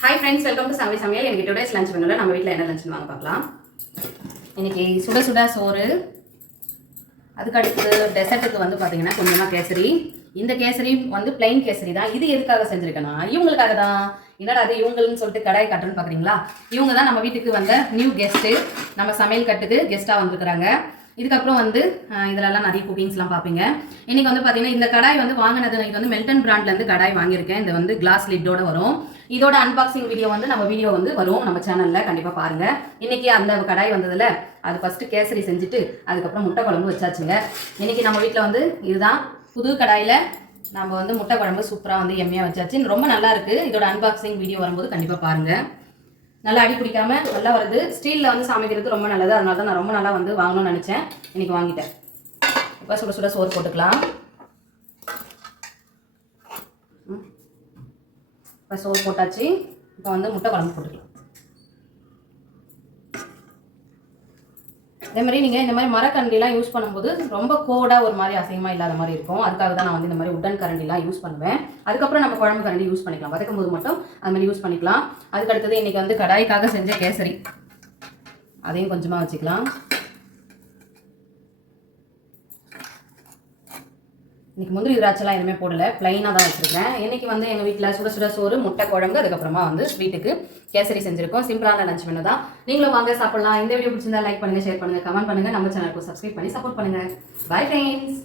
Hi friends welcome to சமையல் சமையல் எனக்கு டுடேஸ் லஞ்ச் பண்ணல நம்ம வீட்டில் என்ன லஞ்ச் வாங்க பார்க்கலாம். இன்னைக்கு சுட சுட சோறு அதுக்கடுத்து டெசர்ட்டுக்கு வந்து பார்த்தீங்கன்னா கொஞ்சமாக கேசரி. இந்த கேசரி வந்து பிளைன் கேசரி தான். இது எதுக்காக செஞ்சுருக்கேன்னா இவங்களுக்காக தான். என்னடா அது இவங்களுன்னு சொல்லிட்டு கடாய் கட்டுன்னு பார்க்குறீங்களா இவங்க தான் நம்ம வீட்டுக்கு வந்த நியூ கெஸ்ட்டு நம்ம சமையல் கட்டுக்கு கெஸ்ட்டாக வந்திருக்கிறாங்க. இதுக்கப்புறம் வந்து இதிலலாம் நிறைய குக்கிங்ஸ்லாம் பார்ப்பீங்க. இன்னைக்கு வந்து பார்த்தீங்கன்னா இந்த கடாய் வந்து வாங்கினது இது வந்து மெல்டன் பிராண்ட்லேருந்து கடாய் வாங்கியிருக்கேன். இந்த வந்து கிளாஸ் லிட்டோட வரும். இதோட அன்பாக்சிங் வீடியோ வந்து நம்ம வீடியோ வந்து வரும். நம்ம சேனலில் கண்டிப்பாக பாருங்க. இன்னைக்கு அந்த கடாய் வந்ததில் அது ஃபஸ்ட்டு கேசரி செஞ்சுட்டு அதுக்கப்புறம் முட்டை குழம்பு வச்சாச்சுங்க. இன்னைக்கு நம்ம வீட்டில் வந்து இதுதான். புது கடாயில் நம்ம வந்து முட்டை குழம்பு சூப்பராக வந்து எம்மையாக வச்சாச்சு. ரொம்ப நல்லா இருக்கு. இதோட அன்பாக்சிங் வீடியோ வரும்போது கண்டிப்பாக பாருங்கள் நல்லா அடி பிடிக்காம நல்லா வருது. ஸ்டீலில் வந்து சமைக்கிறதுக்கு ரொம்ப நல்லது. அதனால தான் நான் ரொம்ப நல்லா வந்து வாங்கணும்னு நினச்சேன். இன்றைக்கி வாங்கிட்டேன். இப்போ சுட சுட சோறு போட்டுக்கலாம். இப்போ சோறு போட்டாச்சு. இப்போ வந்து முட்டை குழம்பு போட்டுக்கலாம். அதே மாதிரி நீங்கள் இந்த மாதிரி மரக்கரண்டிலாம் யூஸ் பண்ணும்போது ரொம்ப கோடாக ஒரு மாதிரி அசிங்கமாக இல்லாத மாதிரி இருக்கும். அதுக்காக தான் நான் வந்து இந்த மாதிரி உடன் கரண்டிலாம் யூஸ் பண்ணுவேன். அதுக்கப்புறம் நம்ம குழம்பு கரண்டி யூஸ் பண்ணிக்கலாம். வதக்கும் போது மட்டும் அது மாதிரி யூஸ் பண்ணிக்கலாம். அதுக்கு அடுத்தது இன்றைக்கி வந்து கடாய்க்காக செஞ்ச கேசரி. அதையும் கொஞ்சமாக வச்சுக்கலாம். இன்னைக்கு முந்திரி திராட்சைலாம் எதுவுமே போடல. ப்ளைனாக தான் வச்சுருக்கேன் இன்னைக்கு வந்து எங்கள் வீட்டில் சுட சுட சோறு முட்டை குழம்பு அதுக்கப்புறமா வந்து ஸ்வீட்டுக்கு கேசரி செஞ்சுருக்கோம். சிம்பிளான லஞ்ச் மெனு தான். நீங்களும் வாங்க சாப்பிடலாம். இந்த வீடியோ பிடிச்சிருந்தா லைக் பண்ணுங்கள் ஷேர் பண்ணுங்கள் கமெண்ட் பண்ணுங்கள் நம்ம சேனலுக்கு சப்ஸ்கிரைப் பண்ணி சப்போர்ட் பண்ணுங்கள் பை ஃப்ரெண்ட்ஸ்